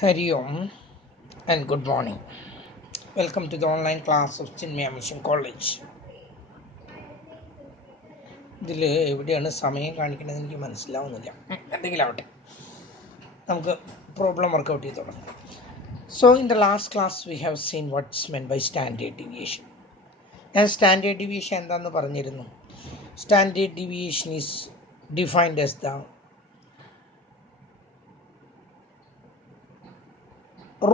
Hari Om and good morning. Welcome to the online class of Chinmaya Mission College. ഇതിൽ എവിടെയാണ് സമയം കാണിക്കണമെന്ന് എനിക്ക് മനസ്സിലാവുന്നില്ല. എന്തെങ്കിലും ആവട്ടെ, നമുക്ക് പ്രോബ്ലം വർക്കൗട്ട് ചെയ്ത് തുടങ്ങാം. So in the last class we have seen what's meant by standard deviation. ഞാൻ സ്റ്റാൻഡേർഡ് ഡീവിയേഷൻ എന്താണെന്ന് പറഞ്ഞിരുന്നു. Standard deviation is defined as the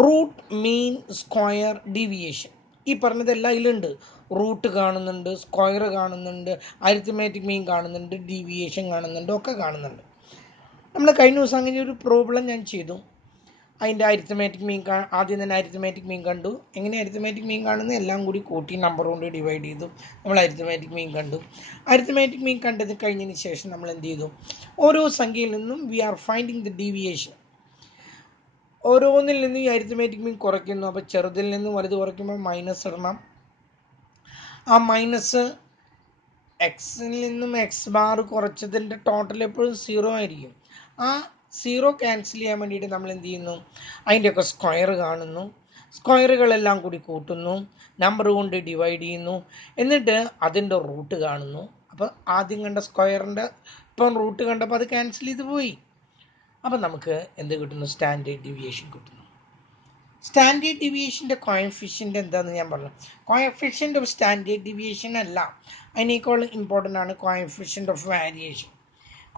root mean square deviation. ഈ പറഞ്ഞതെല്ലാം ഇതിലുണ്ട്. റൂട്ട് കാണുന്നുണ്ട്, സ്ക്വയർ കാണുന്നുണ്ട്, അരിത്മെറ്റിക് മീൻ കാണുന്നുണ്ട്, ഡീവിയേഷൻ കാണുന്നുണ്ട്, ഒക്കെ കാണുന്നുണ്ട്. നമ്മൾ കഴിഞ്ഞ ദിവസം അങ്ങനെ ഒരു പ്രോബ്ലം ഞാൻ ചെയ്തു. അതിൻ്റെ അരിത്മെറ്റിക് മീൻ ആദ്യം തന്നെ അരിത്മെറ്റിക് മീൻ കണ്ടു. എങ്ങനെ അരിത്മെറ്റിക് മീൻ കാണുന്നത്? എല്ലാം കൂടി കൂട്ടി നമ്പർ കൊണ്ട് ഡിവൈഡ് ചെയ്തു. നമ്മൾ അരിത്മെറ്റിക് മീൻ കണ്ടു. അരിത്മെറ്റിക് മീൻ കണ്ടത് കഴിഞ്ഞതിന് ശേഷം നമ്മൾ എന്ത് ചെയ്തു? ഓരോ സംഖ്യയിൽ നിന്നും we are finding the deviation. ഓരോന്നിൽ നിന്നും ഈ അരിത്മെറ്റിക് മീൻ കുറയ്ക്കുന്നു. അപ്പോൾ ചെറുതിൽ നിന്ന് വലുത് കുറയ്ക്കുമ്പോൾ മൈനസ് ഇടണം. ആ മൈനസ് എക്സിൽ നിന്നും എക്സ് ബാർ കുറച്ചതിൻ്റെ ടോട്ടൽ എപ്പോഴും 0 ആയിരിക്കും. ആ 0 ക്യാൻസൽ ചെയ്യാൻ വേണ്ടിയിട്ട് നമ്മൾ എന്ത് ചെയ്യുന്നു? അതിൻ്റെയൊക്കെ സ്ക്വയർ കാണുന്നു, സ്ക്വയറുകളെല്ലാം കൂടി കൂട്ടുന്നു, നമ്പർ കൊണ്ട് ഡിവൈഡ് ചെയ്യുന്നു, എന്നിട്ട് അതിൻ്റെ റൂട്ട് കാണുന്നു. അപ്പോൾ ആദ്യം കണ്ട സ്ക്വയറിൻ്റെ ഇപ്പം റൂട്ട് കണ്ടപ്പോൾ അത് ക്യാൻസൽ ചെയ്ത് പോയി. അപ്പം നമുക്ക് എന്ത് കിട്ടുന്നു? സ്റ്റാൻഡേർഡ് ഡീവിയേഷൻ കിട്ടുന്നു. സ്റ്റാൻഡേർഡ് ഡീവിയേഷൻ്റെ കോയഫിഷ്യൻ്റ് എന്താണെന്ന് ഞാൻ പറഞ്ഞു. കോയഫിഷ്യൻ്റ് ഓഫ് സ്റ്റാൻഡേർഡ് ഡീവിയേഷൻ അല്ല, അതിനേക്കാൾ ഇമ്പോർട്ടൻ്റ് ആണ് coefficient of variation.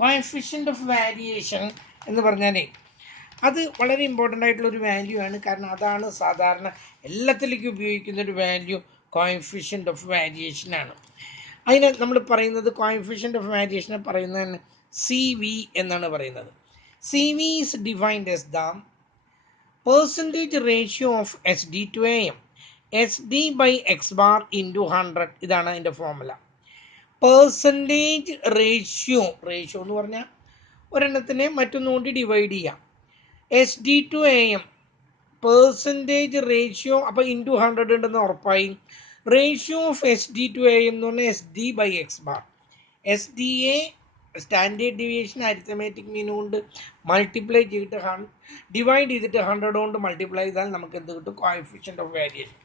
Coefficient of variation എന്ന് പറഞ്ഞാലേ അത് വളരെ ഇമ്പോർട്ടൻ്റ് ആയിട്ടുള്ളൊരു വാല്യൂ ആണ്. കാരണം അതാണ് സാധാരണ എല്ലാത്തിലേക്കും ഉപയോഗിക്കുന്നൊരു വാല്യൂ. കോയഫിഷ്യൻ്റ് ഓഫ് വാരിയേഷനാണ്. അതിന് നമ്മൾ പറയുന്നത് കോയഫിഷ്യൻ്റ് ഓഫ് വാരിയേഷനെ പറയുന്നതിന് CV എന്നാണ് പറയുന്നത്. CV is defined as the percentage ratio of SD to AM. SD by X bar into 100. ഇതാണ് അതിൻ്റെ ഫോർമുല. പെർസെൻറ്റേജ് റേഷ്യോ എന്ന് പറഞ്ഞാൽ ഒരെണ്ണത്തിനെ മറ്റൊന്നുകൊണ്ട് ഡിവൈഡ് ചെയ്യാം. SD to AM percentage ratio, അപ്പോൾ ഇൻറ്റു 100 ഉണ്ടെന്ന് ഉറപ്പായി. Ratio of SD to AM എന്ന് പറഞ്ഞാൽ SD by X bar. SDA standard deviation arithmetic മീൻ കൊണ്ട് മൾട്ടിപ്ലൈ ചെയ്തിട്ട് ഡിവൈഡ് ചെയ്തിട്ട് 100 കൊണ്ട് മൾട്ടിപ്ലൈ ചെയ്താൽ നമുക്ക് എന്ത് കിട്ടും? Coefficient of variation.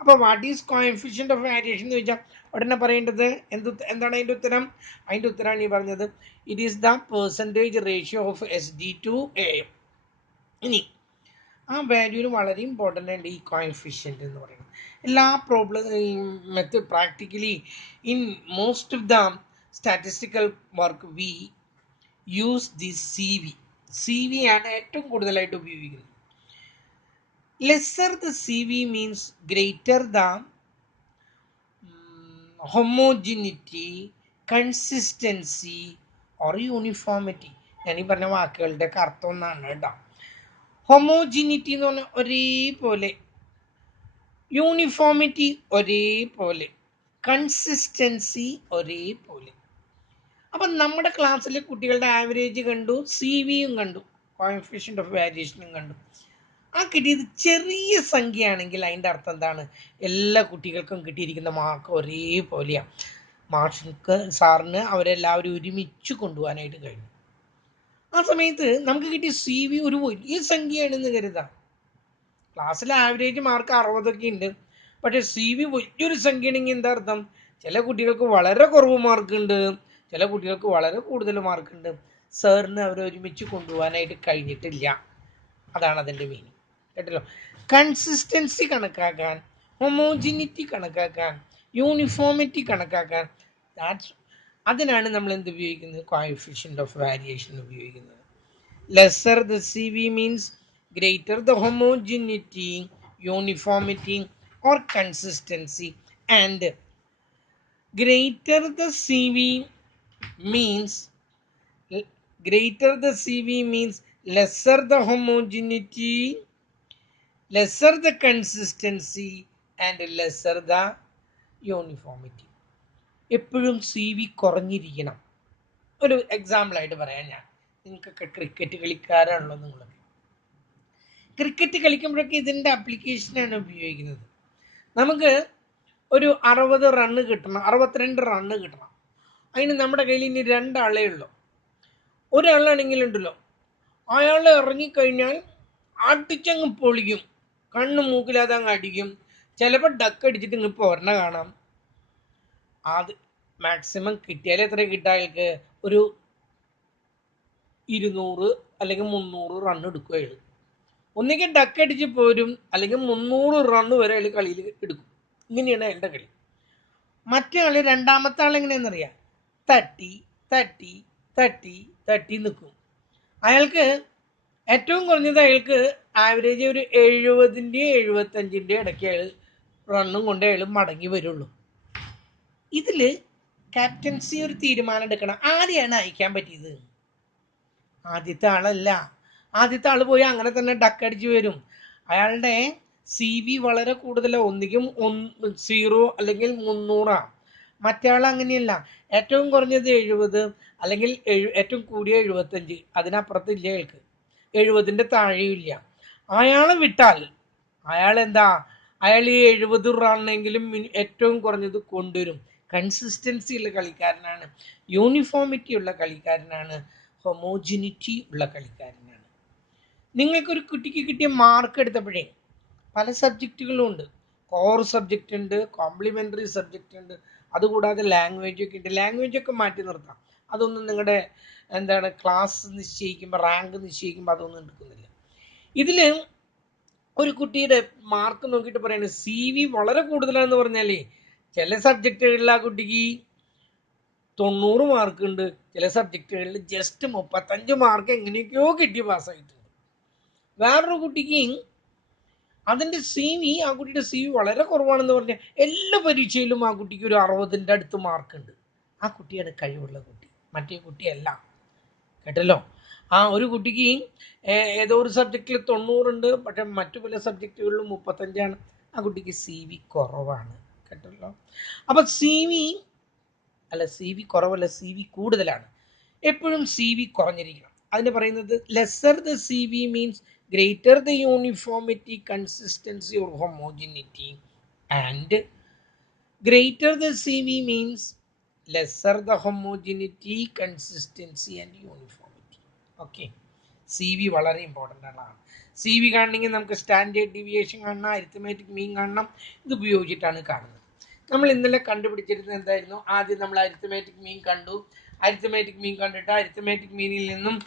അപ്പോൾ what is coefficient of variation എന്ന് ചോദിച്ചാൽ ഉടനെ പറയേണ്ടത് എന്താണ് അതിൻ്റെ ഉത്തരം? അതിൻ്റെ ഉത്തരമാണ് ഈ പറഞ്ഞത്. It is the percentage ratio of SD to AM. ഇനി ആ വാല്യൂന് വളരെ ഇമ്പോർട്ടൻ്റ് ആണ് ഈ കോയഫിഷ്യൻ്റ് എന്ന് പറയുന്നത്. എല്ലാ method practically in most of the statistical work we use this CV ആണ് ഏറ്റവും കൂടുതലായിട്ട് ഉപയോഗിക്കുന്നത്. lesser the CV means greater the homogeneity, consistency or uniformity. ഞാൻ ഈ പറഞ്ഞ വാക്കുകളുടെ അർത്ഥം ഒന്നാണ് കേട്ടോ. ഹൊമോജിനിറ്റി എന്ന് പറഞ്ഞാൽ ഒരേപോലെ, യൂണിഫോമിറ്റി ഒരേപോലെ, കൺസിസ്റ്റൻസി ഒരേപോലെ. അപ്പം നമ്മുടെ ക്ലാസ്സിലെ കുട്ടികളുടെ ആവറേജ് കണ്ടു, CV കണ്ടു, കോയഫിഷ്യൻ്റ് ഓഫ് വാരിയേഷനും കണ്ടു. ആ കിട്ടിയത് ചെറിയ സംഖ്യയാണെങ്കിൽ അതിൻ്റെ അർത്ഥം എന്താണ്? എല്ലാ കുട്ടികൾക്കും കിട്ടിയിരിക്കുന്ന മാർക്ക് ഒരേപോലെയാണ്. മാർക്ക് സാറിന് അവരെല്ലാവരും ഒരുമിച്ച് കൊണ്ടുപോകാനായിട്ട് കഴിഞ്ഞു. ആ സമയത്ത് നമുക്ക് കിട്ടിയ CV ഒരു വലിയ സംഖ്യയാണെന്ന് കരുതാം. ക്ലാസ്സിലെ ആവറേജ് മാർക്ക് 60 ഉണ്ട്, പക്ഷേ CV വലിയൊരു സംഖ്യയാണെങ്കിൽ എന്താ അർത്ഥം? ചില കുട്ടികൾക്ക് വളരെ കുറവ് മാർക്കുണ്ട്, ചില കുട്ടികൾക്ക് വളരെ കൂടുതൽ മാർക്കുണ്ട്. സാറിന് അവരെ ഒരുമിച്ച് കൊണ്ടുപോകാനായിട്ട് കഴിഞ്ഞിട്ടില്ല. അതാണ് അതിൻ്റെ മീനിങ്. കേട്ടല്ലോ. കൺസിസ്റ്റൻസി കണക്കാക്കാൻ, ഹൊമോജിനിറ്റി കണക്കാക്കാൻ, യൂണിഫോമിറ്റി കണക്കാക്കാൻ, അതിനാണ് നമ്മൾ എന്ത് ഉപയോഗിക്കുന്നത്? കോയഫിഷ്യൻ്റ് ഓഫ് വാരിയേഷൻ ഉപയോഗിക്കുന്നത്. Lesser the CV means greater the homogeneity, uniformity or consistency, and greater the CV means lesser the homogeneity, lesser the consistency and lesser the uniformity. എപ്പോഴും CV കുറഞ്ഞിരിക്കണം. ഒരു എക്സാമ്പിളായിട്ട് പറയാം ഞാൻ. നിങ്ങൾക്കൊക്കെ ക്രിക്കറ്റ് കളിക്കാരാണല്ലോ നിങ്ങളൊക്കെ. ക്രിക്കറ്റ് കളിക്കുമ്പോഴൊക്കെ ഇതിൻ്റെ ആപ്ലിക്കേഷനാണ് ഉപയോഗിക്കുന്നത്. നമുക്ക് ഒരു 60 റണ്ണ് കിട്ടണം, 62 റണ്ണ് കിട്ടണം. അതിന് നമ്മുടെ കയ്യിൽ ഇനി 2 ആളേ ഉള്ളൂ. ഒരാളാണെങ്കിലുണ്ടല്ലോ, അയാൾ ഇറങ്ങിക്കഴിഞ്ഞാൽ അടിച്ചങ്ങ് പൊളിക്കും, കണ്ണും മൂക്കില്ലാതെ അങ്ങ് അടിക്കും. ചിലപ്പോൾ ഡക്ക് അടിച്ചിട്ട് ഇങ്ങ് പോരണ കാണാം. അത് മാക്സിമം കിട്ടിയാൽ എത്ര കിട്ടുക, അയാൾക്ക് ഒരു 200 അല്ലെങ്കിൽ 300 റൺ എടുക്കും അയാൾ. ഒന്നുകിൽ ഡക്ക് അടിച്ച് പോരും, അല്ലെങ്കിൽ 300 റൺ വരെ അയാൾ കളിയിൽ എടുക്കും. ഇങ്ങനെയാണ് അയാളുടെ കളി. മറ്റേ ആള് രണ്ടാമത്തെ ആൾ എങ്ങനെയാണെന്നറിയാം, തട്ടി തട്ടി തട്ടി തട്ടി നിൽക്കും. അയാൾക്ക് ഏറ്റവും കുറഞ്ഞത് അയാൾക്ക് ആവറേജ് ഒരു 70-ൻ്റെയും 75-ൻ്റെയും ഇടയ്ക്ക് അയാൾ റണ്ണും കൊണ്ട് അയാൾ മടങ്ങി വരുള്ളൂ. ഇതിൽ ക്യാപ്റ്റൻസി ഒരു തീരുമാനം എടുക്കണം. ആരെയാണ് അയക്കാൻ പറ്റിയത്? ആദ്യത്തെ ആളല്ല. ആദ്യത്തെ ആൾ പോയി അങ്ങനെ തന്നെ ഡക്കടിച്ച് വരും. അയാളുടെ CV വളരെ കൂടുതലാണ്. ഒന്നുകിൽ 0 അല്ലെങ്കിൽ 300. മറ്റേ ആൾ അങ്ങനെയല്ല. ഏറ്റവും കുറഞ്ഞത് 70 അല്ലെങ്കിൽ ഏറ്റവും കൂടിയ 75. അതിനപ്പുറത്തില്ല അയാൾക്ക്. 70-ൻ്റെ താഴെയും ഇല്ല. അയാളെ വിട്ടാൽ അയാൾ എന്താ, അയാൾ ഈ 70 റണ്ണെങ്കിലും ഏറ്റവും കുറഞ്ഞത് കൊണ്ടുവരും. കൺസിസ്റ്റൻസി ഉള്ള കളിക്കാരനാണ്, യൂണിഫോമിറ്റി ഉള്ള കളിക്കാരനാണ്, ഹൊമോജിനിറ്റി ഉള്ള കളിക്കാരനാണ്. നിങ്ങൾക്കൊരു കുട്ടിക്ക് കിട്ടിയ മാർക്ക് എടുത്തപ്പോഴേ പല സബ്ജക്റ്റുകളും ഉണ്ട്. കോർ സബ്ജക്റ്റ് ഉണ്ട്, കോംപ്ലിമെൻ്ററി സബ്ജക്റ്റ് ഉണ്ട്, അതുകൂടാതെ ലാംഗ്വേജ് ഒക്കെ ഉണ്ട്. ലാംഗ്വേജ് ഒക്കെ മാറ്റി നിർത്താം. അതൊന്നും നിങ്ങളുടെ ക്ലാസ് നിശ്ചയിക്കുമ്പോൾ, റാങ്ക് നിശ്ചയിക്കുമ്പോൾ അതൊന്നും എടുക്കുന്നില്ല. ഇതിൽ ഒരു കുട്ടിയുടെ മാർക്ക് നോക്കിയിട്ട് പറയുന്നത് CV വളരെ കൂടുതലാണെന്ന് പറഞ്ഞാലേ, ചില സബ്ജക്റ്റുകളിൽ ആ കുട്ടിക്ക് 90 മാർക്ക് ഉണ്ട്, ചില സബ്ജക്റ്റുകളിൽ ജസ്റ്റ് 35 മാർക്ക് എങ്ങനെയൊക്കെയോ കിട്ടി പാസ്സായിട്ടുണ്ട്. വേറൊരു കുട്ടിക്ക് അതിൻ്റെ ആ കുട്ടിയുടെ CV വളരെ കുറവാണെന്ന് പറഞ്ഞാൽ എല്ലാ പരീക്ഷയിലും ആ കുട്ടിക്ക് ഒരു 60-ൻ്റെ അടുത്ത് മാർക്കുണ്ട്. ആ കുട്ടിയാണ് കഴിവുള്ള കുട്ടി, മറ്റേ കുട്ടിയല്ല. കേട്ടല്ലോ. ആ ഒരു കുട്ടിക്ക് ഏതോ ഒരു സബ്ജക്റ്റിൽ 90 ഉണ്ട്, പക്ഷെ മറ്റു പല സബ്ജക്റ്റുകളിലും 35ആണ്. ആ കുട്ടിക്ക് CV കുറവാണ്. കേട്ടല്ലോ. അപ്പം CV കുറവല്ല, CV കൂടുതലാണ്. എപ്പോഴും CV കുറഞ്ഞിരിക്കണം. അതിന് പറയുന്നത് lesser the CV means greater the uniformity, consistency or homogeneity, and greater the CV means lesser the homogeneity, consistency and uniformity. Okay, CV വളരെ ഇമ്പോർട്ടൻ്റ് ആണ്. CV കാണണമെങ്കിൽ നമുക്ക് സ്റ്റാൻഡേർഡ് ഡീവിയേഷൻ കാണണം, അരിത്തമാറ്റിക് മീൻ കാണണം. ഇത് ഉപയോഗിച്ചിട്ടാണ് കാണുന്നത്. നമ്മൾ ഇന്നലെ കണ്ടുപിടിച്ചിരുന്നത് എന്തായിരുന്നു? ആദ്യം നമ്മൾ അരിത്തമാറ്റിക് മീൻ കണ്ടു. അരിത്തമാറ്റിക് മീൻ കണ്ടിട്ട് അരിത്തമാറ്റിക് മീനിൽ നിന്നും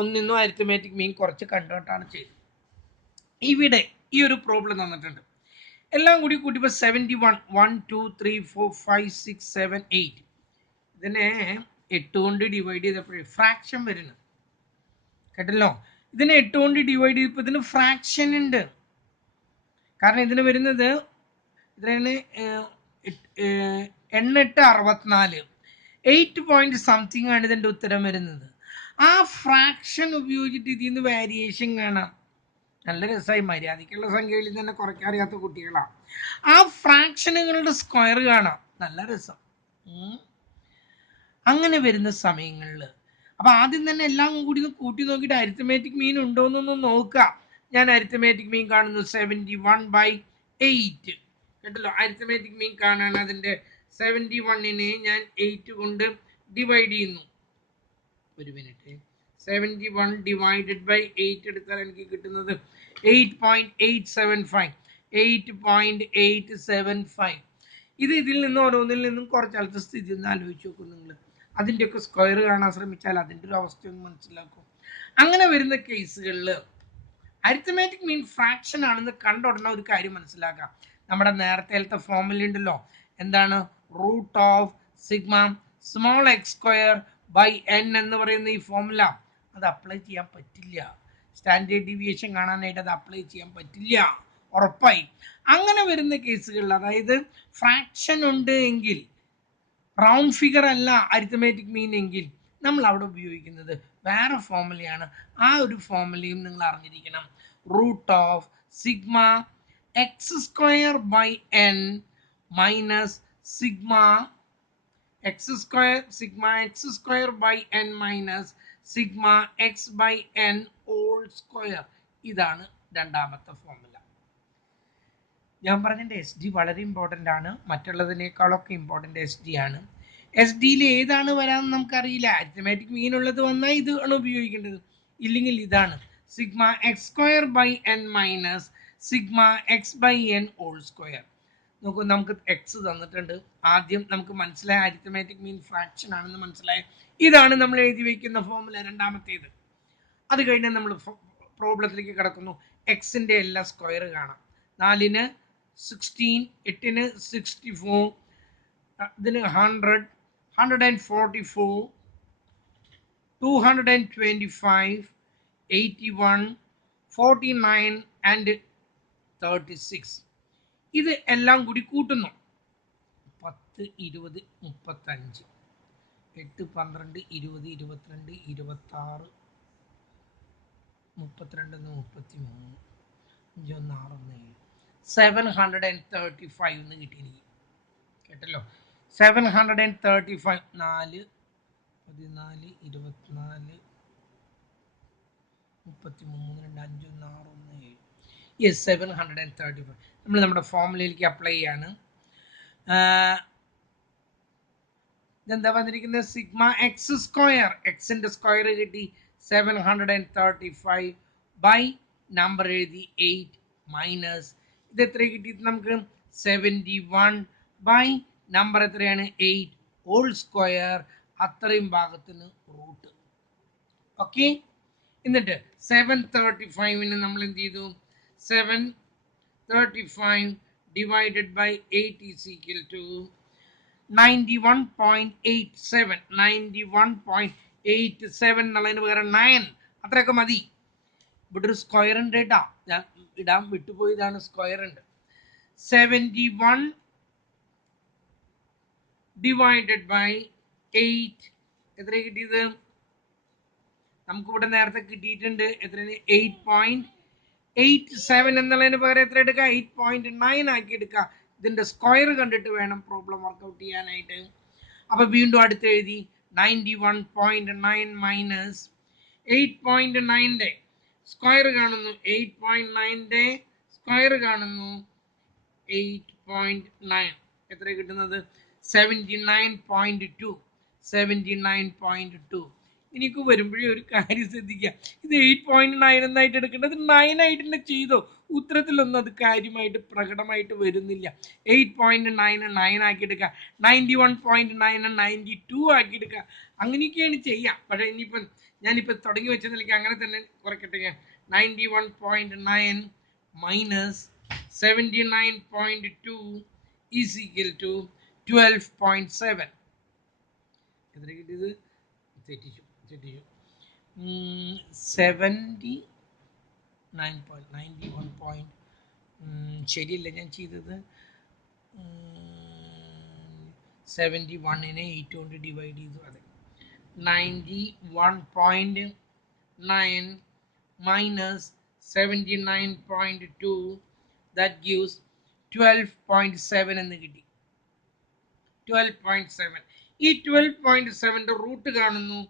ഒന്നിന്നും അരിത്തമാറ്റിക് മീൻ കുറച്ച് കണ്ടുകൊണ്ടാണ് ചെയ്തത്. ഇവിടെ ഈ ഒരു പ്രോബ്ലം തന്നിട്ടുണ്ട്. എല്ലാം കൂടി കൂട്ടിയപ്പോൾ 71, 1 2 3 4 5 6 7 8. ഇതിനെ 8 കൊണ്ട് ഡിവൈഡ് ചെയ്തപ്പോഴേ ഫ്രാക്ഷൻ വരുന്നു. കേട്ടല്ലോ. ഇതിനെ 8 കൊണ്ട് ഡിവൈഡ് ചെയ്തപ്പോൾ ഇതിന് ഫ്രാക്ഷൻ ഉണ്ട്. കാരണം ഇതിന് വരുന്നത് ഇതിന് 8 8 പോയിന്റ് സംതിങ് ആണ് ഇതിൻ്റെ ഉത്തരം വരുന്നത്. ആ ഫ്രാക്ഷൻ ഉപയോഗിച്ചിട്ട് ഇതിൽ നിന്ന് വാരിയേഷൻ കാണാം. നല്ല രസമായി. മര്യാദയ്ക്കുള്ള സംഖ്യയിൽ തന്നെ കുറയ്ക്കാൻ അറിയാത്ത കുട്ടികളാണ്. ആ ഫ്രാക്ഷനുകളുടെ സ്ക്വയർ കാണാം. നല്ല രസം. അങ്ങനെ വരുന്ന സമയങ്ങളിൽ അപ്പം ആദ്യം തന്നെ എല്ലാം കൂടി കൂട്ടി നോക്കിയിട്ട് അരിത്തമാറ്റിക് മീൻ ഉണ്ടോ എന്നൊന്ന് നോക്കുക. ഞാൻ അരിത്തമാറ്റിക് മീൻ കാണുന്നു 71/8. കേട്ടല്ലോ. അരിത്തമാറ്റിക് മീൻ കാണാൻ അതിൻ്റെ 71-നെ ഞാൻ 8 കൊണ്ട് ഡിവൈഡ് ചെയ്യുന്നു. ഒരു മിനിറ്റ്. 71 ഡിവൈഡഡ് ബൈ 8 എടുത്താൽ എനിക്ക് കിട്ടുന്നത് 8.875. 8.875. ഇതിൽ നിന്ന് ഓരോന്നിൽ നിന്നും കുറച്ചാലത്തെ സ്ഥിതി ഒന്ന് ആലോചിച്ച് നോക്കും നിങ്ങൾ. അതിൻ്റെയൊക്കെ സ്ക്വയർ കാണാൻ ശ്രമിച്ചാൽ അതിൻ്റെ ഒരു അവസ്ഥയൊന്നും മനസ്സിലാക്കും. അങ്ങനെ വരുന്ന കേസുകളിൽ അരിത്തമാറ്റിക് മീൻ ഫ്രാക്ഷൻ ആണെന്ന് കണ്ടുടനെ ഒരു കാര്യം മനസ്സിലാക്കാം. നമ്മുടെ നേരത്തെ ഫോർമുല ഉണ്ടല്ലോ, എന്താണ്? √σ(x²/n) എന്ന് പറയുന്ന ഈ ഫോർമുല അത് അപ്ലൈ ചെയ്യാൻ പറ്റില്ല. സ്റ്റാൻഡേർഡ് ഡീവിയേഷൻ കാണാനായിട്ട് അത് അപ്ലൈ ചെയ്യാൻ പറ്റില്ല, ഉറപ്പായി. അങ്ങനെ വരുന്ന കേസുകളിൽ, അതായത് ഫ്രാക്ഷൻ ഉണ്ട് എങ്കിൽ, റൗണ്ട് ഫിഗർ അല്ല അരിത്തമാറ്റിക് മീൻ എങ്കിൽ, നമ്മൾ അവിടെ ഉപയോഗിക്കുന്നത് വേറെ ഫോർമുലയാണ്. ആ ഒരു ഫോർമുലയും നിങ്ങൾ അറിഞ്ഞിരിക്കണം. √σx²/n minus σx²/n minus σx/n². ഇതാണ് രണ്ടാമത്തെ ഫോർമുല. ഞാൻ പറഞ്ഞിട്ട് SD വളരെ ഇമ്പോർട്ടൻ്റ് ആണ്. മറ്റുള്ളതിനേക്കാളൊക്കെ ഇമ്പോർട്ടൻ്റ് SD ആണ്. SD-യിൽ ഏതാണ് വരാമെന്ന് നമുക്കറിയില്ല. അരിത്തമാറ്റിക് മീൻ ഉള്ളത് വന്നാൽ ഇതാണ് ഉപയോഗിക്കേണ്ടത്, ഇല്ലെങ്കിൽ ഇതാണ്. Sigma x square by n minus sigma x by n whole square. നോക്കൂ, നമുക്ക് എക്സ് തന്നിട്ടുണ്ട്. ആദ്യം നമുക്ക് മനസ്സിലായ അരിത്തമാറ്റിക് മീൻ ഫ്രാക്ഷൻ ആണെന്ന് മനസ്സിലായ ഇതാണ് നമ്മൾ എഴുതി വയ്ക്കുന്ന ഫോർമുല രണ്ടാമത്തേത്. അത് കഴിഞ്ഞ് നമ്മൾ പ്രോബ്ലത്തിലേക്ക് കിടക്കുന്നു. എക്സിൻ്റെ എല്ലാ സ്ക്വയർ കാണാം. 4-ന് 16, 8-ന് 64, ഇതിന് 100, 144, 225, 81, 49 ആൻഡ് 36. ഇത് എല്ലാം കൂടി കൂട്ടുന്നു. 10, 20, 35, 8, 12, 20, 22, 26, 32, 33, 5, 735 എന്ന് കിട്ടിയിരിക്കും. കേട്ടല്ലോ, 735. 4, 14, 24, 33, 2, 5, 6, 7. യെസ്, 735 നമ്മൾ നമ്മുടെ ഫോർമുലയിലേക്ക് അപ്ലൈ ചെയ്യാണ്. ഇതെന്താ വന്നിരിക്കുന്നത്? സിഗ്മ എക്സ് സ്ക്വയർ, എക്സിൻ്റെ സ്ക്വയർ കിട്ടി 735 ബൈ നമ്പർ എഴുതി 8 മൈനസ് ഇത് എത്ര കിട്ടി നമുക്ക്? 71 ബൈ നമ്പർ എത്രയാണ്? 8 ഹോൾ സ്ക്വയർ. അത്രയും ഭാഗത്തിന് റൂട്ട്. ഓക്കെ, എന്നിട്ട് 735ന് നമ്മൾ എന്ത് ചെയ്തു? 735 divided by 8 is equal to 91.87. 91.87 എന്നുള്ളതിന് പകരം 9 അത്രയൊക്കെ മതി. ഇവിടെ ഒരു സ്ക്വയർ ഉണ്ട് കേട്ടോ, ഞാൻ ഇടാൻ വിട്ടുപോയതാണ്. സ്ക്വയർ ഉണ്ട്. 71 ഡിവൈഡഡ് ബൈ 8 എത്ര കിട്ടിയത്? നമുക്കിവിടെ നേരത്തെ കിട്ടിയിട്ടുണ്ട്. എത്രയാണ്? 8.87 എന്നുള്ളതിന് പകരം എത്ര എടുക്കുക? 8.9 ആക്കി എടുക്കുക. ഇതിൻ്റെ സ്ക്വയർ കണ്ടിട്ട് വേണം പ്രോബ്ലം വർക്കൗട്ട് ചെയ്യാനായിട്ട്. അപ്പോൾ വീണ്ടും അടുത്ത് എഴുതി 91.9 മൈനസ് 8.9ൻ്റെ സ്ക്വയർ കാണുന്നു. 8.9ൻ്റെ സ്ക്വയർ കാണുന്നു. 8.9 എത്ര കിട്ടുന്നത്? 79.2. 79.2. എനിക്ക് വരുമ്പോഴേ ഒരു കാര്യം ശ്രദ്ധിക്കുക, ഇത് 8.9 എന്നായിട്ട് എടുക്കേണ്ടത് 9 ആയിട്ട് തന്നെ ചെയ്തോ. ഉത്തരത്തിലൊന്നും അത് കാര്യമായിട്ട് പ്രകടമായിട്ട് വരുന്നില്ല. 8.9 9 ആക്കി എടുക്കുക, 91.9 92 ആക്കി എടുക്കുക. അങ്ങനെയൊക്കെയാണ് ചെയ്യുക. പക്ഷേ ഇനിയിപ്പം ഞാനിപ്പോൾ തുടങ്ങി വെച്ച നിലയ്ക്ക് അങ്ങനെ തന്നെ കുറയ്ക്കട്ടെ. ഞാൻ 91.9 മൈനസ് 79.2 ഈസ് ഈക്വൽ ടു 12.7. എത്ര കിട്ടിയത്? തെറ്റിച്ചു. 79.91. ശരിയല്ല ഞാൻ ചെയ്തത്. 71നെ 8 കൊണ്ട് ഡിവൈഡ് ചെയ്തു. അതെ, 91.9 മൈനസ് 79.2 that gives 12.7 എന്ന് കിട്ടി. 12.7. ഈ 12.7ൻ്റെ റൂട്ട് കാണുന്നു.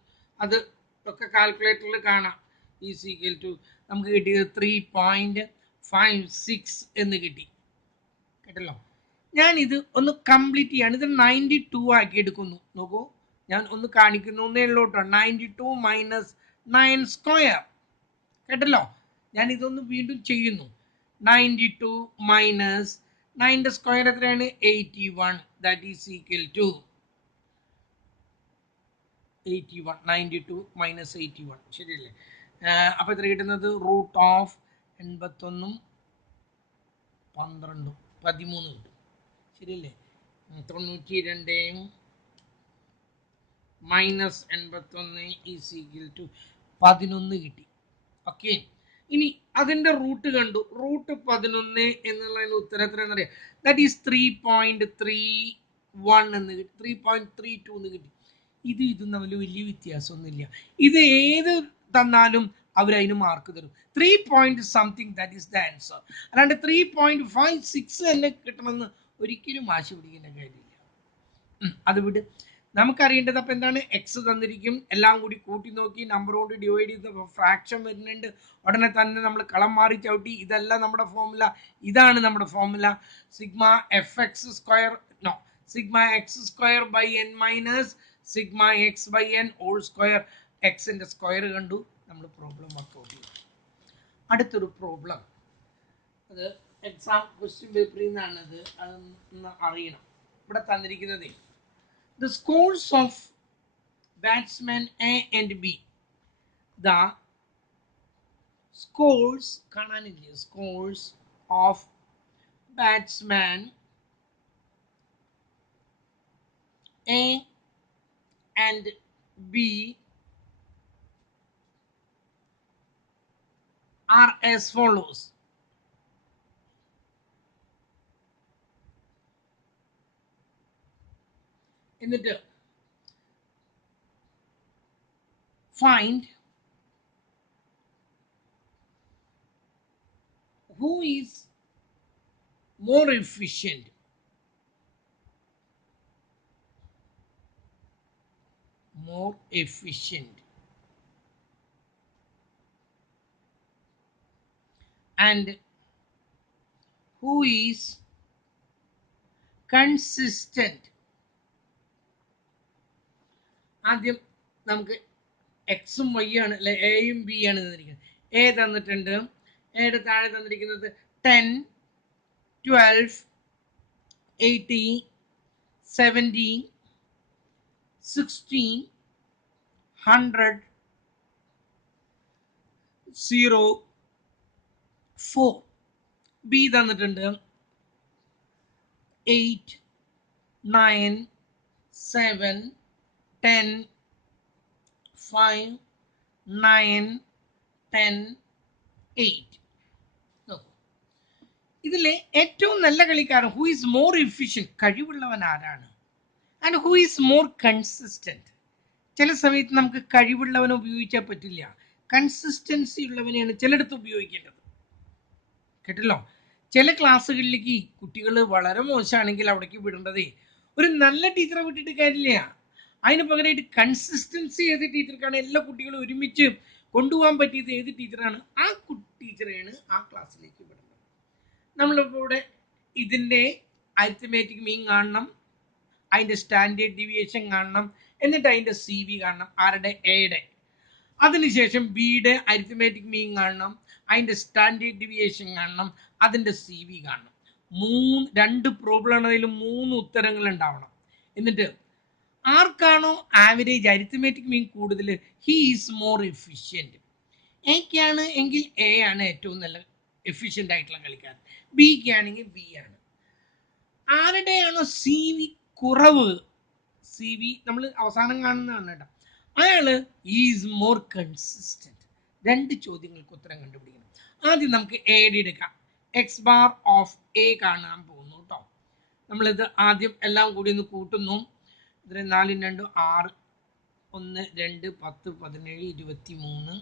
അത് ഒക്കെ കാൽക്കുലേറ്ററിൽ കാണാം. ഈസ് ഈക്വൽ ടു നമുക്ക് കിട്ടിയത് 3.56 എന്ന് കിട്ടി. കേട്ടല്ലോ, ഞാനിത് ഒന്ന് കംപ്ലീറ്റ് ചെയ്യാണ്. ഇത് 92 ആക്കി എടുക്കുന്നു. നോക്കൂ, ഞാൻ ഒന്ന് കാണിക്കുന്നു എന്നേ ഉള്ളൂ കേട്ടോ. 92 മൈനസ് 9 സ്ക്വയർ. കേട്ടല്ലോ, ഞാൻ ഇതൊന്ന് വീണ്ടും ചെയ്യുന്നു. 92 മൈനസ് 9ൻ്റെ സ്ക്വയർ എത്രയാണ്? 81. That is equal to 81. 92 minus 81 ശരിയല്ലേ? അപ്പോൾ എത്ര കിട്ടുന്നത്? റൂട്ട് ഓഫ് 81 12 13 കിട്ടും. ശരിയല്ലേ? 92 മൈനസ് 81 ഈസ് ഈക്വൽ ടു 11 കിട്ടി. ഓക്കെ, ഇനി അതിൻ്റെ റൂട്ട് കണ്ടു. റൂട്ട് 11 എന്നുള്ളതിന് ഉത്തരം എത്രയാണെന്ന് അറിയാം. ദാറ്റ് ഈസ് 3.31 എന്ന് കിട്ടി. 3.32 എന്ന് കിട്ടി. ഇതും തമ്മിൽ വലിയ വ്യത്യാസമൊന്നുമില്ല. ഇത് ഏത് തന്നാലും അവരതിന് മാർക്ക് തരും. 3 point something, that is the answer. അല്ലാണ്ട് 3.56 തന്നെ കിട്ടണമെന്ന് ഒരിക്കലും വാശി പിടിക്കേണ്ട കാര്യമില്ല. അത് വിട്. നമുക്കറിയേണ്ടത് അപ്പം എന്താണ്? എക്സ് തന്നിരിക്കും, എല്ലാം കൂടി കൂട്ടി നോക്കി നമ്പർ കൊണ്ട് ഡിവൈഡ് ചെയ്ത് ഫ്രാക്ഷൻ വരുന്നുണ്ട്. ഉടനെ തന്നെ നമ്മൾ കളം മാറി ചവിട്ടി. ഇതല്ല നമ്മുടെ ഫോർമുല, ഇതാണ് നമ്മുടെ formula. Sigma f x square sigma x square by n minus sigma x by n whole square. എക്സിൻ്റെ സ്ക്വയർ കണ്ടു, നമ്മൾ പ്രോബ്ലം വർക്കൗട്ട് ചെയ്തു. അടുത്തൊരു പ്രോബ്ലം, അത് എക്സാം ക്വസ്റ്റ്യൻ പേപ്പറിൽ നിന്നാണത്, അതൊന്ന് അറിയണം. ഇവിടെ തന്നിരിക്കുന്നത് the scores of batsman a and b. The scores കാണാനില്ലേ, scores of batsman a and b are as follows. എന്നിട്ട് find who is more efficient. More efficient. And who is consistent. ആദ്യം നമുക്ക് എക്സും വൈ ആണ് അല്ലെ, എയും ബി ആണ് തന്നിരിക്കുന്നത്. എ തന്നിട്ടുണ്ട്, എയുടെ താഴെ തന്നിരിക്കുന്നത് 10, 12, 18, 17, 16, 100, 0, 4. ബി തന്നിട്ടുണ്ട് 8, 9, 7, 10, 5, 9, 10, 8. ഇതിലെ ഏറ്റവും നല്ല കളിക്കാരൻ, ഹു ഈസ് മോർ എഫിഷ്യൻറ്റ്, കഴിവുള്ളവൻ ആരാണ്? And who is more consistent. ചില സമയത്ത് നമുക്ക് കഴിവുള്ളവനെ ഉപയോഗിച്ചാൽ പറ്റില്ല, കൺസിസ്റ്റൻസി ഉള്ളവനെയാണ് ചിലയിടത്ത് ഉപയോഗിക്കേണ്ടത്. കേട്ടല്ലോ, ചില ക്ലാസ്സുകളിലേക്ക് കുട്ടികൾ വളരെ മോശമാണെങ്കിൽ അവിടേക്ക് വിടേണ്ടതേ ഒരു നല്ല ടീച്ചറെ വിട്ടിട്ട് കാര്യമില്ല. അതിന് പകരമായിട്ട് കൺസിസ്റ്റൻസി ഏത് ടീച്ചർക്കാണ്, എല്ലാ കുട്ടികളും ഒരുമിച്ച് കൊണ്ടുപോകാൻ പറ്റിയത് ഏത് ടീച്ചറാണ്, ആ ടീച്ചറെയാണ് ആ ക്ലാസ്സിലേക്ക് വിടുന്നത്. നമ്മളിപ്പോൾ ഇവിടെ ഇതിൻ്റെ അരിത്മെറ്റിക് മീൻ കാണണം, അതിൻ്റെ സ്റ്റാൻഡേർഡ് ഡീവിയേഷൻ കാണണം, എന്നിട്ട് അതിൻ്റെ സി വി കാണണം, ആരുടെ, എയുടെ. അതിനുശേഷം ബിയുടെ അരിത്മെറ്റിക് മീൻ കാണണം, അതിൻ്റെ സ്റ്റാൻഡേർഡ് ഡീവിയേഷൻ കാണണം, അതിൻ്റെ സി വി കാണണം. 2 പ്രോബ്ലം ആണെങ്കിലും 3 ഉത്തരങ്ങൾ ഉണ്ടാവണം. എന്നിട്ട് ആർക്കാണോ ആവറേജ് അരിത്മെറ്റിക് മീൻ കൂടുതൽ, ഹി ഈസ് മോർ എഫിഷ്യൻറ്റ്. എക്കാണ് എങ്കിൽ എ ആണ് ഏറ്റവും നല്ല എഫിഷ്യൻ്റ് ആയിട്ടുള്ള കളിക്കാരൻ, ബിക്ക് ആണെങ്കിൽ ബി ആണ്. ആരുടെയാണോ സി വി കുറവ്, സി വി നമ്മൾ അവസാനം കാണുന്നതാണ് കേട്ടോ, അയാള് ഈസ് മോർ കൺസിസ്റ്റൻറ്റ്. 2 ചോദ്യങ്ങൾക്ക് ഉത്തരം കണ്ടുപിടിക്കണം. ആദ്യം നമുക്ക് എ ഡി എടുക്കാം. എക്സ് ബാർ ഓഫ് എ കാണാൻ പോകുന്നു കേട്ടോ. നമ്മളിത് ആദ്യം എല്ലാം കൂടി ഒന്ന് കൂട്ടുന്നു. ഇതിൽ 4, 2, 6, 1, 2, 10, 17, 23,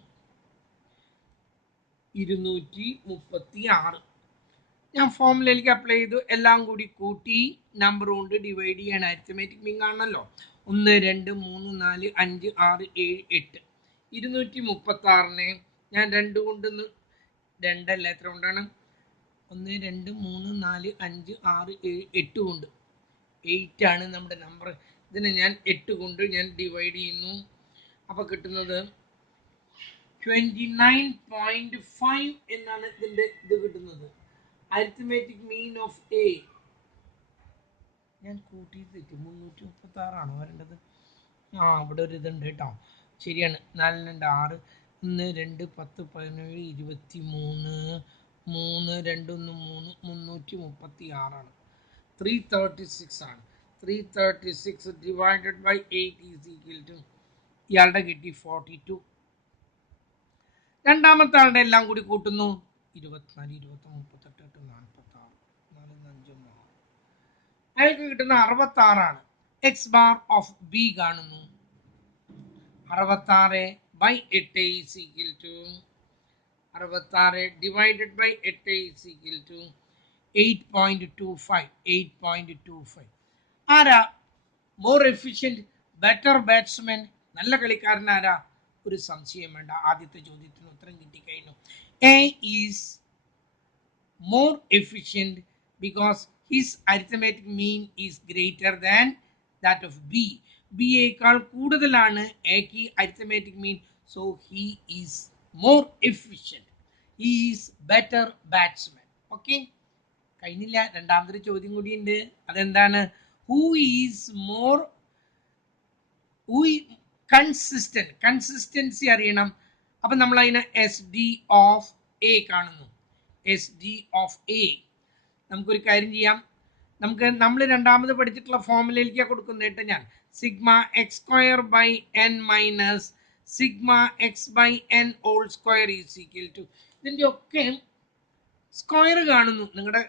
236. ഞാൻ ഫോമിലേക്ക് അപ്ലൈ ചെയ്തു, എല്ലാം കൂടി കൂട്ടി നമ്പർ കൊണ്ട് ഡിവൈഡ് ചെയ്യാൻ അരിത്മെറ്റിക് മീൻ കാണണമല്ലോ. 1, 2, 3, 4, 5, 6, 7, 8. 236 ഞാൻ 2 കൊണ്ട് 2 അല്ല, എത്ര കൊണ്ടാണ്? 1, 2, 3, 4, 5, 6, 7, 8 കൊണ്ട്. 8 ആണ് നമ്മുടെ നമ്പർ. ഇതിനെ ഞാൻ 8 കൊണ്ട് ഞാൻ ഡിവൈഡ് ചെയ്യുന്നു. അപ്പോൾ കിട്ടുന്നത് 29.5 എന്നാണ് ഇതിൻ്റെ ഇത് കിട്ടുന്നത്. അരിത്മെറ്റിക് മീൻ ഓഫ് എ ഞാൻ കൂട്ടി തെറ്റി, 336 വരേണ്ടത്. ഇവിടെ ഒരു ഇതുണ്ട് കേട്ടോ, ശരിയാണ്. 4, 2, 6, 1, 2, 10, 17, 23, 3, 2, 1, 3, 336. 336 ആണ്. 336 divided by 8 is equal to, ഇയാളുടെ കിട്ടി 42. രണ്ടാമത്തെ ആളുടെ എല്ലാം കൂടി കൂട്ടുന്നു, 24, 28, 38, 46, 4, 5, 6. അയാൾക്ക് കിട്ടുന്ന 66. എക്സ് ബാർ ഓഫ് ബി കാണുന്നു, 66 by 8 is equal to 66 divided by 8 is equal to 8.25. 8.25. ആരാ മോർ എഫിഷ്യൻറ്റ്, ബെറ്റർ ബാറ്റ്സ്മാൻ, നല്ല കളിക്കാരൻ ആരാ? ഒരു സംശയം വേണ്ട, ആദ്യത്തെ ചോദ്യത്തിന് ഉത്തരം കിട്ടിക്കഴിഞ്ഞു. A is more efficient because his arithmetic mean is greater than that of b. ബിയേക്കാൾ കൂടുതലാണ് എക്ക് arithmetic mean, so he is more efficient. Is better batsman. Okay, കഴിഞ്ഞില്ല, രണ്ടാമതൊരു ചോദ്യം കൂടിയുണ്ട്. അതെന്താണ്? Who is more consistent, consistency അറിയണം. അപ്പൊ നമ്മൾ അതിനെ എസ് ഡി ഓഫ് എ കാണുന്നു. എസ് ഡി ഓഫ് എ നമുക്കൊരു കാര്യം ചെയ്യാം. നമ്മൾ രണ്ടാമത് പഠിച്ചിട്ടുള്ള ഫോമുലയിലേക്ക് കൊടുക്കുന്നത് കേട്ടോ ഞാൻ. Sigma x square by n minus sigma x by n whole square is equal to, ഇതിൻ്റെ ഒക്കെ സ്ക്വയർ കാണുന്നു. നിങ്ങളുടെ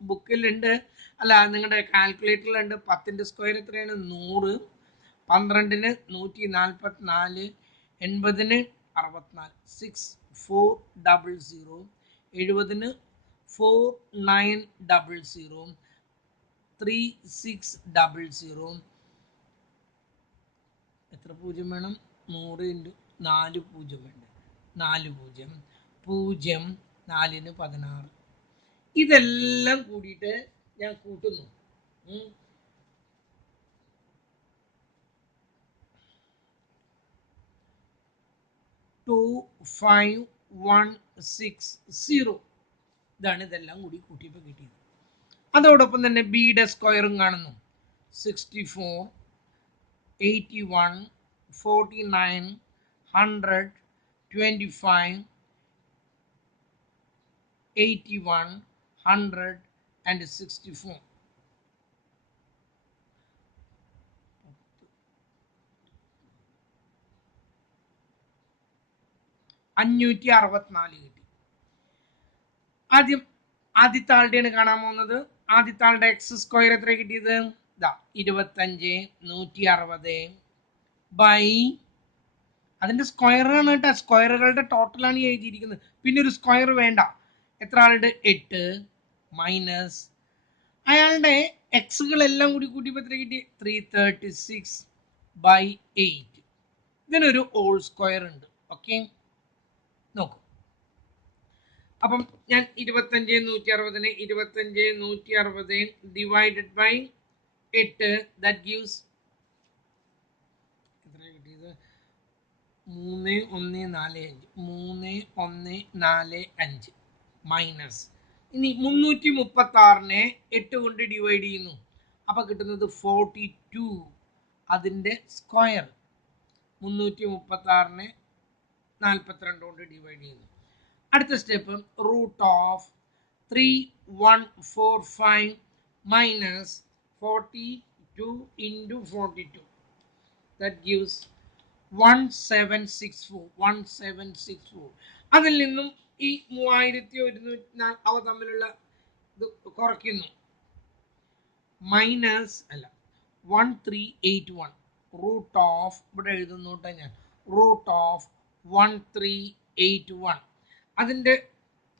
ബുക്കിലുണ്ട്, അല്ല നിങ്ങളുടെ കാൽക്കുലേറ്ററിലുണ്ട്. 10ന്റെ സ്ക്വയർ എത്രയാണ്? 100, 12ന് 144, 80ന് 64, 6400, 70ന് 4900, 3600. എത്ര പൂജ്യം വേണം? 100 × 4 പൂജ്യം വേണ്ട, 4 പൂജ്യം, 0, 4ന് 16. ഇതെല്ലാം കൂടിയിട്ട് ഞാൻ കൂട്ടുന്നു. 25,160. ഇതാണ് ഇതെല്ലാം കൂടി കൂട്ടിയപ്പോൾ കിട്ടിയത്. അതോടൊപ്പം തന്നെ ബിയുടെ സ്ക്വയറും കാണുന്നു. 64, 81, 49, 100, 25, 81, 100 and 64. 564 കിട്ടി. ആദ്യത്തെ ആളുടെയാണ് കാണാൻ പോകുന്നത്. ആദ്യത്തെ ആളുടെ എക്സ് സ്ക്വയർ എത്ര കിട്ടിയത്? 25, 160 ബൈ, അതിന്റെ സ്ക്വയറാണ് കേട്ടോ, സ്ക്വയറുകളുടെ ടോട്ടലാണ് എഴുതിയിരിക്കുന്നത്. പിന്നെ ഒരു സ്ക്വയർ വേണ്ട. എത്ര ആളുടെ? 8 മൈനസ് അയാളുടെ എക്സുകളെല്ലാം കൂടി കൂട്ടിയപ്പോൾ എത്ര കിട്ടി? 336 ബൈ 8. ഇതിനൊരു ഹോൾ സ്ക്വയർ ഉണ്ട്. ഓക്കെ, നോക്കൂ. അപ്പം ഞാൻ 25, 160നെ 25, 160 ഡിവൈഡഡ് ബൈ 8, ദാറ്റ് ഗീവ്സ് എത്ര കിട്ടിയത്? 3145, 3145 മൈനസ്, ഇനി 336നെ 8 കൊണ്ട് ഡിവൈഡ് ചെയ്യുന്നു. അപ്പൊ കിട്ടുന്നത് 42. അതിന്റെ സ്ക്വയർ 336നെ 42 കൊണ്ട് ഡിവൈഡ് ചെയ്യുന്നു. അടുത്ത step root of 3145 minus 42 into 42, that gives 1764. 1764. അതിൽ നിന്നും ഈ 3104 അവ തമ്മിലുള്ള ഇത് കുറയ്ക്കുന്നു. മൈനസ് അല്ല, 1381 റൂട്ട് ഓഫ്, ഇവിടെ എഴുതുന്നു കേട്ടോ ഞാൻ, റൂട്ട് ഓഫ് 1381. അതിന്റെ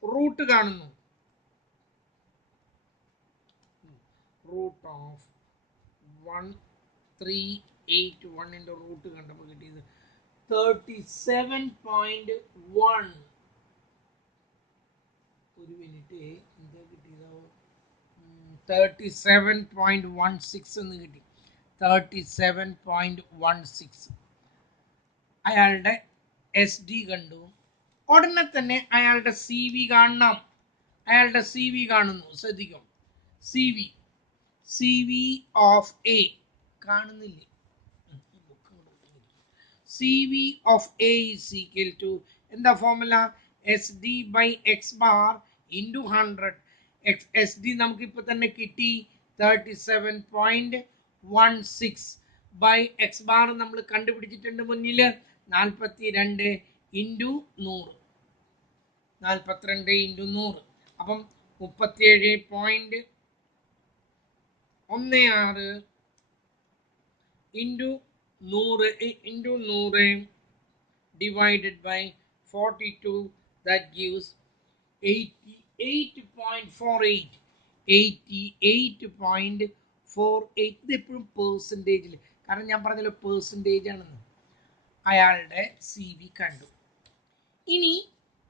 റൂട്ട് കാണുന്നു. റൂട്ട് ഓഫ് 1381ന്റെ റൂട്ട് കണ്ടപ്പോൾ കിട്ടിയത് 37.1. ഒരു മിനിറ്റ്, എന്താ കിട്ടിയതോ? 37.16 എന്ന് കിട്ടി. 37.16. അയാളുടെ എസ് ഡി കണ്ടു. ഉടനെ തന്നെ അയാളുടെ സി വി കാണണം. അയാളുടെ സി വി കാണുന്നു. ശ്രദ്ധിക്കും, സി വി ഓഫ് എ കാണുന്നില്ലേ? C V of a is equal to എന്താ formula? S D by x bar into 100. S D നമുക്ക് ഇപ്പൊ തന്നെ കിട്ടി 37.16 ബൈ എക്സ് ബാർ നമ്മൾ കണ്ടുപിടിച്ചിട്ടുണ്ട് മുന്നില് 42 ഇൻറ്റു 100. 42 ഇൻറ്റു 100. അപ്പം 37.16 into 100 divided by 42, that gives 88.48. 88.48. ഇത് എപ്പോഴും പേഴ്സൻറ്റേജിൽ, കാരണം ഞാൻ പറഞ്ഞല്ലോ പേഴ്സൻറ്റേജ് ആണെന്ന്. അയാളുടെ സി വി കണ്ടു. ഇനി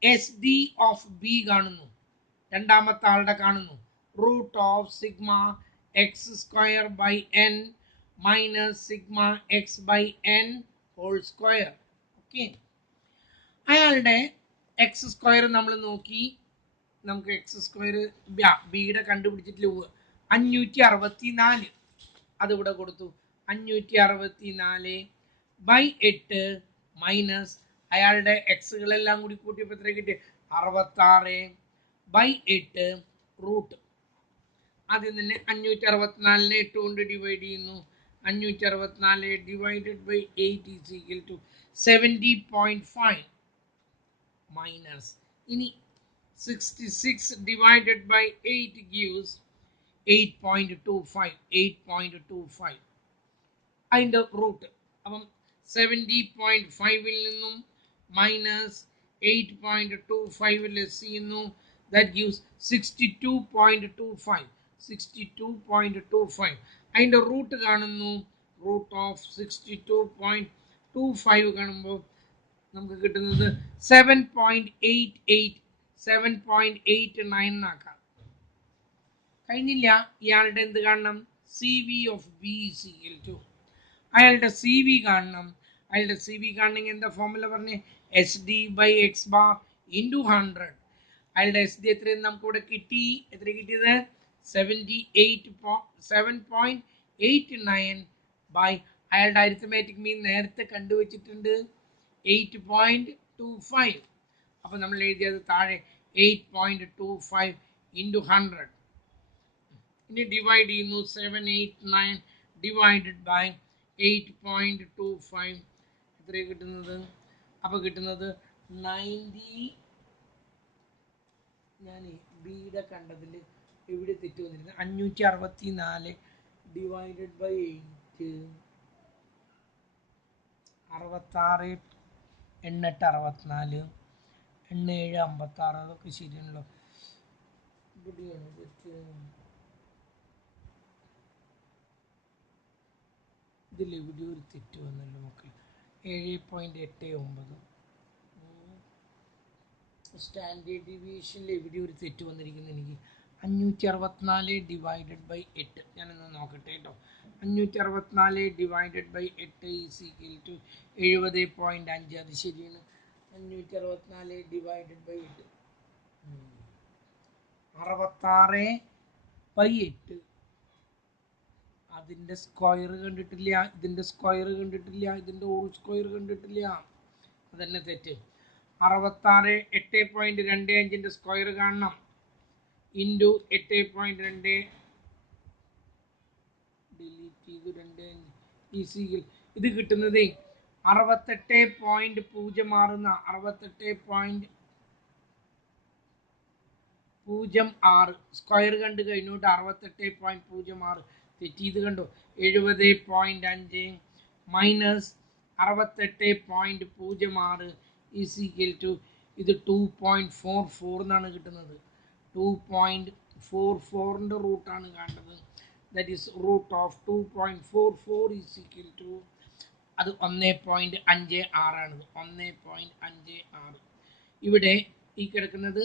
എസ് ഡി ഓഫ് ബി കാണുന്നു. രണ്ടാമത്തെ ആളുടെ കാണുന്നു. Root of sigma x square by n minus sigma x by n whole square. Okay, അയാളുടെ എക്സ് സ്ക്വയർ നമ്മൾ നോക്കി, നമുക്ക് എക്സ് സ്ക്വയർ ബിയുടെ കണ്ടുപിടിച്ചിട്ടില്ല 564 അതിവിടെ കൊടുത്തു. 564/8 മൈനസ് അയാളുടെ എക്സുകളെല്ലാം കൂടി കൂട്ടിയപ്പോൾ എത്ര കിട്ടി? 66/8 റൂട്ട്. ആദ്യം തന്നെ 564 8 കൊണ്ട് ഡിവൈഡ് ചെയ്യുന്നു. 564 divided by 8 is equal to 70.5 minus ഇനി 66 divided by 8 gives 8.25. 8.25 അതിൻ്റെ റൂട്ട്. അപ്പം 70.5ൽ നിന്നും മൈനസ് 8.25 ലെസ് ചെയ്യുന്നു. That gives 62.25. 62.25 അതിൻ്റെ റൂട്ട് കാണുന്നു. റൂട്ട് ഓഫ് 62.25 കാണുമ്പോൾ നമുക്ക് കിട്ടുന്നത് 7.88. 7.89 എന്നാക്കാം. കഴിഞ്ഞില്ല. ഇയാളുടെ എന്ത് കാണണം? C V of B is equal to, അയാളുടെ സി വി കാണണം. അയാളുടെ സി വി കാണണമെങ്കിൽ എന്താ ഫോർമുല പറഞ്ഞേ? S D by x bar into 100. അയാളുടെ എസ് ഡി എത്രയും നമുക്ക് ഇവിടെ കിട്ടി. എത്ര കിട്ടിയത്? 7.89 ബൈ അയാളുടെ അരിത്തമാറ്റിക് മീൻ നേരത്തെ കണ്ടുവച്ചിട്ടുണ്ട് 8.25. അപ്പോൾ നമ്മൾ എഴുതിയത് താഴെ 8.25 ഇൻറ്റു 100. ഇനി ഡിവൈഡ് ചെയ്യുന്നു. 789 ഡിവൈഡഡ് ബൈ 8.25 എത്രയാണ് കിട്ടുന്നത്? അപ്പോൾ കിട്ടുന്നത് 90. ഞാൻ ബിയുടെ കണ്ടതിൽ എവിടെ തെറ്റ് വന്നിരുന്നത്? 564 ഡിവൈഡഡ് ബൈ 8 66 8 64 87 56 അതൊക്കെ ശരിയാണല്ലോ. ഇവിടെയാണ് തെറ്റ്. ഇതിൽ ഇവിടെ ഒരു തെറ്റ് വന്നല്ലോ മക്കൾ. 7.89 സ്റ്റാൻഡേർഡ് ഡീവിയേഷനിൽ എവിടെ ഒരു തെറ്റ് വന്നിരിക്കുന്നു എനിക്ക്. 564 ഡിവൈഡഡ് ബൈ 8 ഞാനൊന്ന് നോക്കട്ടെ കേട്ടോ. 564 divided by 8 is equal to 70.5. അത് ശരിയാണ്. 564 ഡിവൈഡഡ് ബൈ 8 66/8. അതിൻ്റെ സ്ക്വയർ കണ്ടിട്ടില്ല, ഇതിൻ്റെ സ്ക്വയർ കണ്ടിട്ടില്ല, ഇതിൻ്റെ ഹോൾ സ്ക്വയർ കണ്ടിട്ടില്ല. അതന്നെ തെറ്റ്. 66 8.25 സ്ക്വയർ കാണണം. ഇൻറ്റു 8.2 ഡിലീറ്റ് ചെയ്തു 25 ഈസിയിൽ ഇത് കിട്ടുന്നത് 68.06 68.06 സ്ക്വയർ കണ്ട് കഴിഞ്ഞോട്ട് 68.06 തെറ്റിയത് കണ്ടോ. 70.5 മൈനസ് 68.06 ഈസ് ഈക്വൽ ടു ഇത് 2.44 എന്നാണ് കിട്ടുന്നത്. 2.44ൻ്റെ റൂട്ടാണ് കാണുന്നത്. That is root of 2.44 is equal to അത് 1.56 ആണ്. 1.56 ഇവിടെ ഈ കിടക്കുന്നത്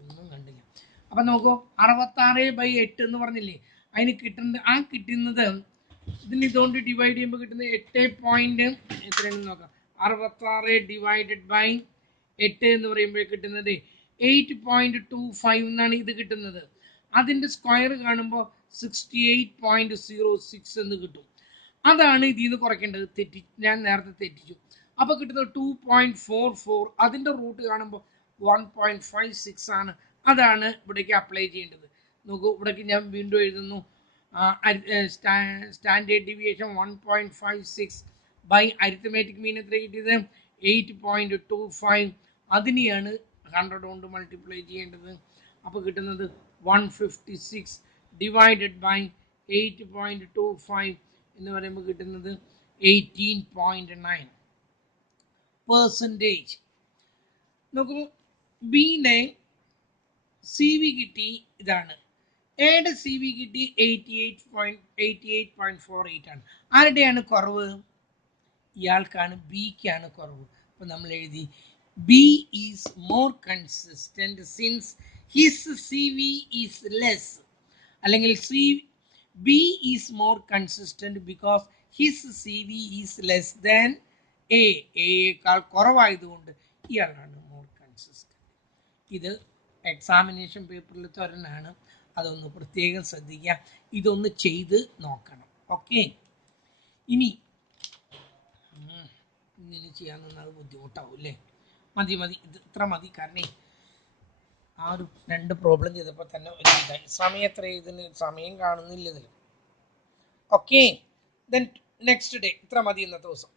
ഒന്നും കണ്ടില്ല. അപ്പം നോക്കൂ, 66/8 എന്ന് പറഞ്ഞില്ലേ, അതിന് കിട്ടുന്നത് കിട്ടുന്നത് ഇതിന് ഇതുകൊണ്ട് ഡിവൈഡ് ചെയ്യുമ്പോൾ കിട്ടുന്നത് 8 എത്രയാണെന്ന് നോക്കാം. 66 ഡിവൈഡഡ് ബൈ 8 എന്ന് പറയുമ്പോൾ കിട്ടുന്നത് 8.25 എന്നാണ് ഇത് കിട്ടുന്നത്. അതിൻ്റെ സ്ക്വയർ കാണുമ്പോൾ 68.06 എന്ന് കിട്ടും. അതാണ് ഇതിൽ നിന്ന് കുറയ്ക്കേണ്ടത്. ഞാൻ നേരത്തെ തെറ്റിച്ചു. അപ്പോൾ കിട്ടുന്നത് 2.44. അതിൻ്റെ റൂട്ട് കാണുമ്പോൾ 1.56 ആണ്. അതാണ് ഇവിടേക്ക് അപ്ലൈ ചെയ്യേണ്ടത്. നോക്കൂ, ഇവിടേക്ക് ഞാൻ വീണ്ടും എഴുതുന്നു. Standard deviation 1.56 by arithmetic mean എത്ര കിട്ടിയത്? 8.25. അതിനെയാണ് 100 കൊണ്ട് മൾട്ടിപ്ലൈ ചെയ്യേണ്ടത്. അപ്പോൾ കിട്ടുന്നത് 156 ഡിവൈഡഡ് ബൈ 8.25 എന്ന് പറയുമ്പോൾ കിട്ടുന്നത് 18.9%. നോക്കൂ, ബിനെ സി വി കിട്ടി, ഇതാണ്. എയുടെ സി വി കിട്ടി 88.48 ആണ്. ആരുടെയാണ് കുറവ്? ഇയാൾക്കാണ്, ബിക്കാണ് കുറവ്. അപ്പോൾ നമ്മൾ എഴുതി b is more consistent since his C V is less. അല്ലെങ്കിൽ b is more consistent because his C V is less than എയേക്കാൾ കുറവായതുകൊണ്ട് ഇയാളാണ് മോർ കൺസിസ്റ്റൻറ്റ്. ഇത് എക്സാമിനേഷൻ പേപ്പറിൽ തരുന്നതാണ്, അതൊന്ന് പ്രത്യേകം ശ്രദ്ധിക്കുക, ഇതൊന്ന് ചെയ്ത് നോക്കണം. ഓക്കെ, ഇനി ഇങ്ങനെ ചെയ്യാൻ നിന്നാൽ ബുദ്ധിമുട്ടാവും അല്ലേ? മതി ഇത് ഇത്ര മതി. കാരണം ആ ഒരു 2 പ്രോബ്ലം ചെയ്തപ്പോൾ തന്നെ ഒരു ഇതായി. സമയം എത്ര ഇതിന് സമയം കാണുന്നില്ല ഇതിൽ. ഓക്കെ, ദെൻ നെക്സ്റ്റ് ഡേ ഇത്ര മതി ഇന്നത്തെ ദിവസം.